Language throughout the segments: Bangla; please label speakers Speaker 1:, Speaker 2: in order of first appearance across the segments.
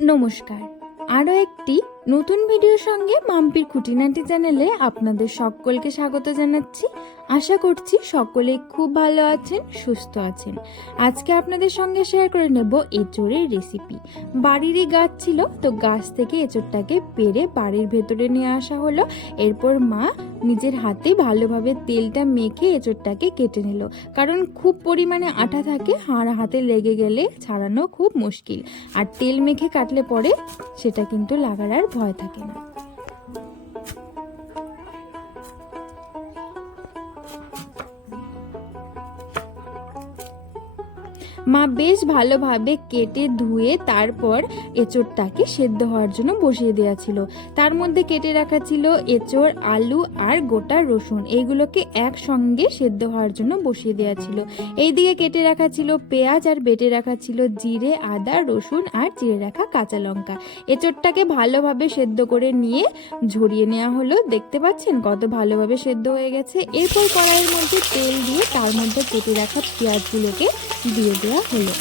Speaker 1: নমস্কার। আরও একটি নতুন ভিডিওর সঙ্গে মাম্পির খুঁটিনাটি চ্যানেলে আপনাদের সকলকে স্বাগত জানাচ্ছি। আশা করছি সকলে খুব ভালো আছেন, সুস্থ আছেন। আজকে আপনাদের সঙ্গে শেয়ার করে নেব এঁচোড়ের রেসিপি বাড়িরই গাছ ছিল, তো গাছ থেকে এঁচোড়টাকে পেরে বাড়ির ভেতরে নিয়ে আসা হলো। এরপর মা নিজের হাতে ভালোভাবে তেলটা মেখে এঁচোড়টাকে কেটে নিল। কারণ খুব পরিমাণে আঠা থাকে, হাড় হাতে লেগে গেলে ছাড়ানো খুব মুশকিল। আর তেল মেখে কাটলে পরে সেটা কিন্তু লাগার আর ভয় থাকে না। মা বেশ ভালোভাবে কেটে ধুয়ে তারপর এঁচোড়টাকে সেদ্ধ হওয়ার জন্য বসিয়ে দেওয়া ছিল। তার মধ্যে কেটে রাখা ছিল এঁচোড়, আলু আর গোটা রসুন। এইগুলোকে একসঙ্গে সেদ্ধ হওয়ার জন্য বসিয়ে দেওয়া ছিল। এইদিকে কেটে রাখা ছিল পেঁয়াজ আর বেটে রাখা ছিল জিরে, আদা, রসুন আর চিড়ে রাখা কাঁচা লঙ্কা। এঁচোড়টাকে ভালোভাবে সেদ্ধ করে নিয়ে ঝরিয়ে নেওয়া হলো। দেখতে পাচ্ছেন কত ভালোভাবে সেদ্ধ হয়ে গেছে। এরপর কড়াইয়ের মধ্যে তেল দিয়ে তার মধ্যে কেটে রাখা পেঁয়াজগুলোকে দিয়ে দেওয়া হলো।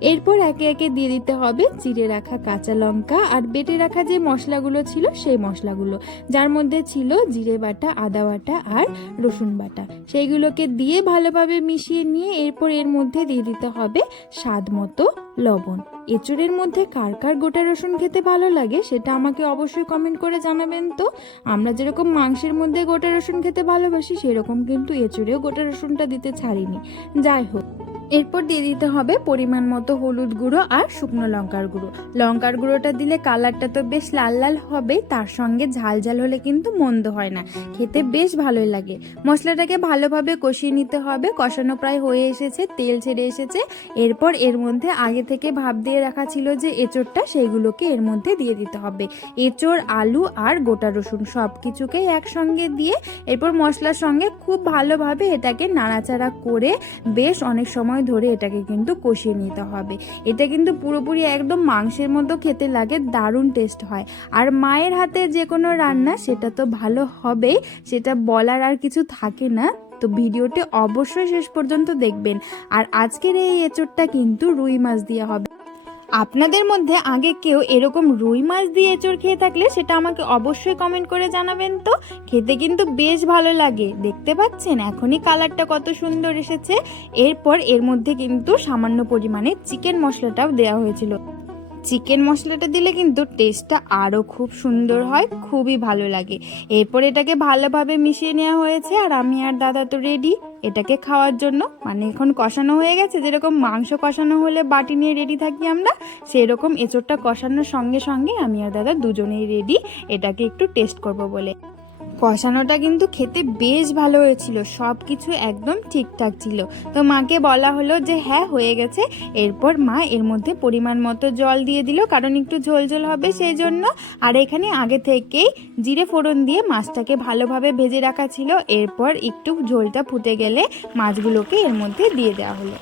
Speaker 1: এরপর একে একে দিয়ে দিতে হবে চিড়ে রাখা কাঁচা লঙ্কা আর বেটে রাখা যে মশলাগুলো ছিল সেই মশলাগুলো, যার মধ্যে ছিল জিরে বাটা, আদা বাটা আর রসুন বাটা। সেইগুলোকে দিয়ে ভালোভাবে মিশিয়ে নিয়ে এরপর এর মধ্যে দিয়ে দিতে হবে স্বাদ মতো লবণ। এঁচুড়ের মধ্যে কার কার গোটা রসুন খেতে ভালো লাগে সেটা আমাকে অবশ্যই কমেন্ট করে জানাবেন তো। আমরা যেরকম মাংসের মধ্যে গোটা রসুন খেতে ভালোবাসি, সেরকম কিন্তু এঁচুড়েও গোটা রসুনটা দিতে ছাড়িনি। যাই হোক, এরপর দিয়ে দিতে হবে পরিমাণ মতো হলুদ গুঁড়ো আর শুকনো লঙ্কার গুঁড়ো। লঙ্কার গুঁড়োটা দিলে কালারটা তো বেশ লাল লাল হবে, তার সঙ্গে ঝাল ঝাল হলে কিন্তু মন্দ হয় না। খেতে বেশ ভালোই লাগে। মশলাটাকে ভালোভাবে কষিয়ে নিতে হবে। কষানো প্রায় হয়ে এসেছে, তেল ছেড়ে এসেছে। এরপর এর মধ্যে আগে থেকে ভাব দিয়ে রাখা ছিল যে এঁচোড়টা সেইগুলোকে এর মধ্যে দিয়ে দিতে হবে। এঁচোড়, আলু আর গোটা রসুন সব কিছুকেই একসঙ্গে দিয়ে এরপর মশলার সঙ্গে খুব ভালোভাবে এটাকে নাড়াচাড়া করে বেশ অনেক সময় ধরে এটাকে কিন্তু কষিয়ে নিতে হবে। এটা কিন্তু পুরোপুরি একদম মাংসের মতো খেতে লাগে, দারুণ টেস্ট হয়। আর মায়ের হাতে যে কোনো রান্না সেটা তো ভালো হবেই, সেটা বলার আর কিছু থাকে না। তো ভিডিওটি অবশ্যই শেষ পর্যন্ত দেখবেন। আর আজকের এই এঁচোড়টা কিন্তু রুই মাছ দিয়ে হবে। আপনাদের মধ্যে আগে কেউ এরকম রুই মাছ দিয়ে এঁচড় খেয়ে থাকলে সেটা আমাকে অবশ্যই কমেন্ট করে জানাবেন তো। খেতে কিন্তু বেশ ভালো লাগে। দেখতে পাচ্ছেন? এখনই কালারটা কত সুন্দর এসেছে। এরপর এর মধ্যে কিন্তু সামান্য পরিমাণে চিকেন মশলাটাও দেওয়া হয়েছিল। চিকেন মশলাটা দিলে কিন্তু টেস্টটা আরও খুব সুন্দর হয়, খুবই ভালো লাগে। এরপর এটাকে ভালোভাবে মিশিয়ে নেওয়া হয়েছে, আর আমি আর দাদা তো রেডি এটাকে খাওয়ার জন্য। মানে এখন কষানো হয়ে গেছে, যেরকম মাংস কষানো হলে বাটি নিয়ে রেডি থাকি আমরা, সেরকম এঁচোড়টা কষানোর সঙ্গে সঙ্গে আমি আর দাদা দুজনেই রেডি এটাকে একটু টেস্ট করব বলে। কষানোটা কিন্তু খেতে বেশ ভালো হয়েছিল সব কিছু একদম ঠিকঠাক ছিল। তো মাকে বলা হলো যে হ্যাঁ হয়ে গেছে। এরপর মা এর মধ্যে পরিমাণ মতো জল দিয়ে দিল, কারণ একটু ঝোল ঝোল হবে সেই জন্য। আর এখানে আগে থেকেই জিরে ফোড়ন দিয়ে মাছটাকে ভালোভাবে ভেজে রাখা ছিল। এরপর একটু ঝোলটা ফুটে গেলে মাছগুলোকে এর মধ্যে দিয়ে দেওয়া হলো।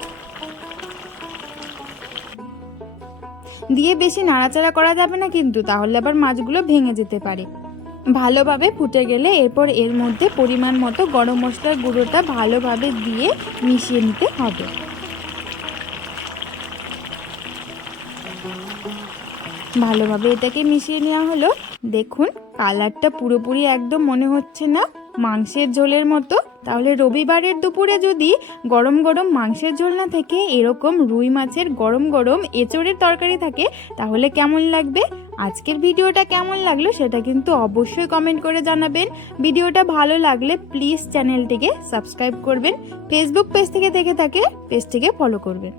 Speaker 1: দিয়ে বেশি নাড়াচাড়া করা যাবে না কিন্তু, তাহলে আবার মাছগুলো ভেঙে যেতে পারে। ভালোভাবে ফুটে গেলে এরপর এর মধ্যে পরিমাণ মতো গরম মশলার গুঁড়োটা ভালোভাবে দিয়ে মিশিয়ে নিতে হবে। ভালোভাবে এটাকে মিশিয়ে নেওয়া হলো। দেখুন, কালারটা পুরোপুরি একদম মনে হচ্ছে না। মাংসের ঝোলের মতো। তাহলে রবিবারের দুপুরে যদি গরম গরম মাংসের ঝোল না থেকে, এরকম রুই মাছের গরম গরম এঁচড়ের তরকারি থাকে, তাহলে কেমন লাগবে? আজকের ভিডিওটা কেমন লাগল সেটা কিন্তু অবশ্যই কমেন্ট করে জানাবেন। ভিডিওটা ভালো লাগলে প্লিজ চ্যানেলটিকে সাবস্ক্রাইব করবেন। ফেসবুক পেজ থেকে দেখে থাকে পেজটিকে ফলো করবেন।